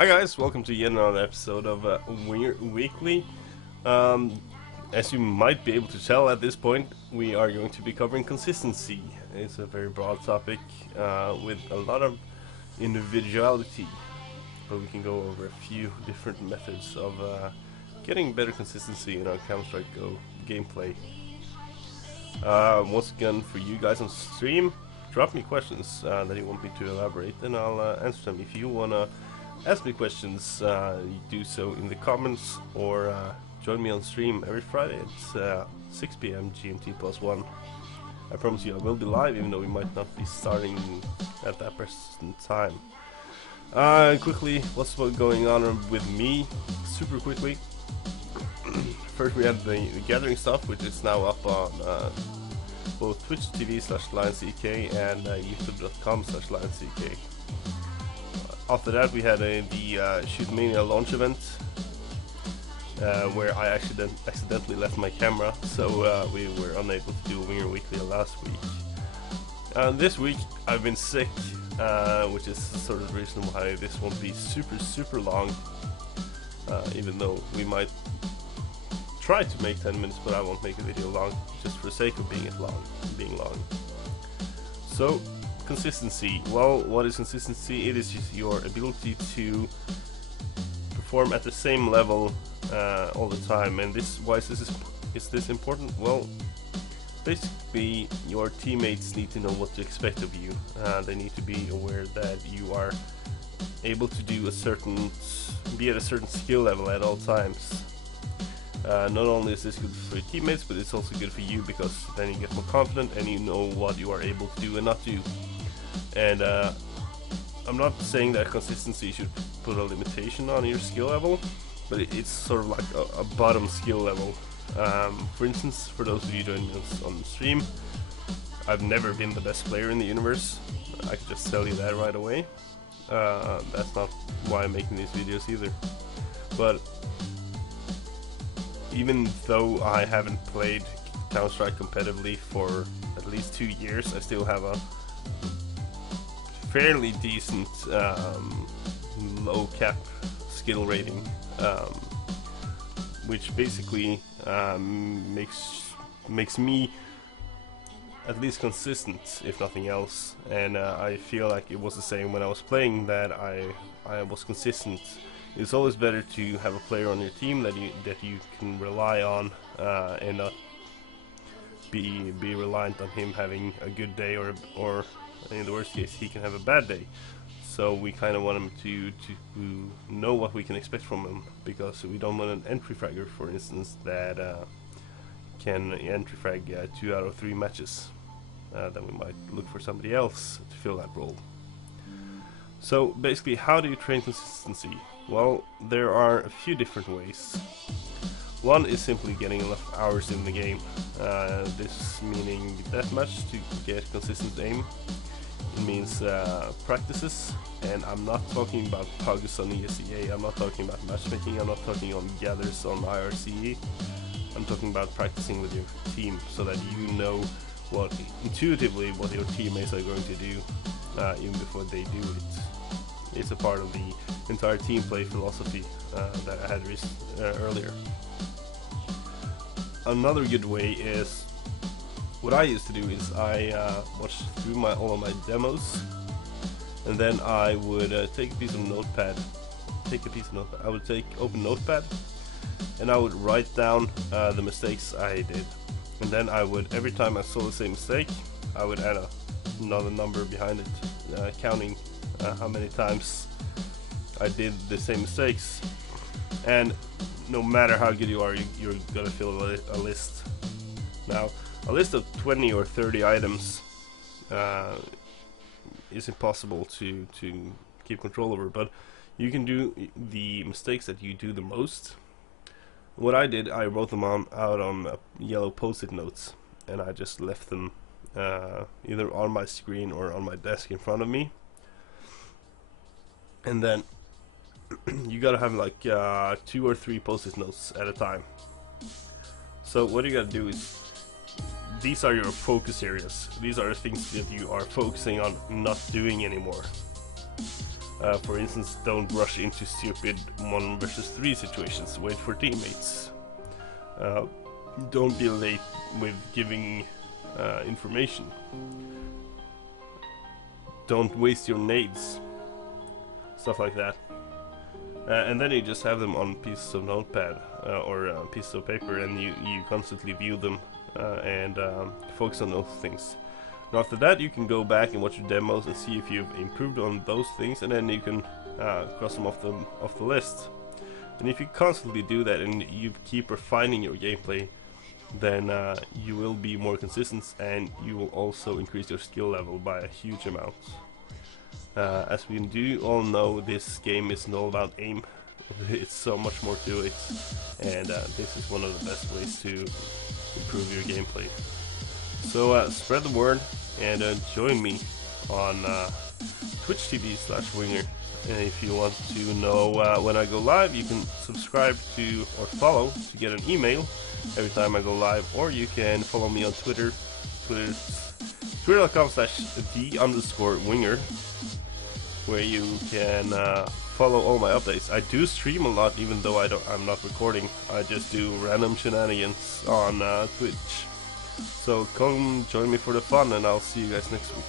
Hi guys, welcome to yet another episode of winGr Weekly. As you might be able to tell at this point, we are going to be covering consistency. It's a very broad topic with a lot of individuality, but we can go over a few different methods of getting better consistency in our Counter-Strike Go gameplay. Once again, for you guys on stream, drop me questions that you want me to elaborate, and I'll answer them. If you wanna ask me questions, you do so in the comments, or join me on stream every Friday at 6 PM GMT +1. I promise you I will be live, even though we might not be starting at that present time. Quickly, what's going on with me? Super quickly. First we had the gathering stuff, which is now up on both Twitch TV/LionCK and YouTube.com/LionCK. After that we had the Shootmania launch event, where I accidentally left my camera, so we were unable to do winGr Weekly last week. This week I've been sick, which is sort of the reason why this won't be super long, even though we might try to make 10 minutes, but I won't make the video long, just for the sake of being long. So, consistency. Well, what is consistency? It is just your ability to perform at the same level all the time. And why is this important? Well, basically your teammates need to know what to expect of you. They need to be aware that you are able to do be at a certain skill level at all times. Not only is this good for your teammates, but it's also good for you, because then you get more confident and you know what you are able to do and not do. And I'm not saying that consistency should put a limitation on your skill level, but it's sort of like a bottom skill level. For instance, for those of you joining me on stream, I've never been the best player in the universe. I can just tell you that right away. That's not why I'm making these videos either. But even though I haven't played Counter-Strike competitively for at least 2 years, I still have a fairly decent low cap skill rating, which basically makes me at least consistent, if nothing else. And I feel like it was the same when I was playing, that I was consistent. It's always better to have a player on your team that you can rely on, and not be reliant on him having a good day, or in the worst case he can have a bad day. So we kind of want him to know what we can expect from him, because we don't want an entry fragger, for instance, that can entry frag 2 out of 3 matches. Then we might look for somebody else to fill that role. So basically, how do you train consistency? Well, there are a few different ways. One is simply getting enough hours in the game. This meaning deathmatch to get consistent aim. It means practices, and I'm not talking about pugs on ESEA, I'm not talking about matchmaking, I'm not talking on gathers on IRCE. I'm talking about practicing with your team, so that you know intuitively what your teammates are going to do, even before they do it. It's a part of the entire team play philosophy that I had earlier. Another good way is, what I used to do is I watched through all of my demos, and then I would take a piece of notepad. I would open Notepad, and I would write down the mistakes I did. And then I would, every time I saw the same mistake, I would add another number behind it, counting how many times I did the same mistakes. And no matter how good you are, you're gonna fill a list. Now, a list of 20 or 30 items is impossible to keep control over, but you can do the mistakes that you do the most. What I did, I wrote them out on yellow post-it notes, and I just left them either on my screen or on my desk in front of me. And then you gotta have like 2 or 3 post-it notes at a time. So what you gotta do is, these are your focus areas. These are the things that you are focusing on not doing anymore. For instance, don't rush into stupid 1 versus 3 situations. Wait for teammates. Don't be late with giving information. Don't waste your nades. Stuff like that. And then you just have them on pieces of notepad or pieces of paper, and you constantly view them and focus on those things. And after that, you can go back and watch your demos and see if you've improved on those things, and then you can cross them off the list. And if you constantly do that and you keep refining your gameplay, then you will be more consistent, and you will also increase your skill level by a huge amount. As we do all know, this game isn't all about aim. It's so much more to it, and this is one of the best ways to improve your gameplay. So spread the word and join me on Twitch TV/winGr. And if you want to know when I go live, you can subscribe to or follow to get an email every time I go live, or you can follow me on Twitter. Twitter.com/the_winGr, where you can follow all my updates. I do stream a lot, even though I'm not recording. I just do random shenanigans on Twitch. So come join me for the fun, and I'll see you guys next week.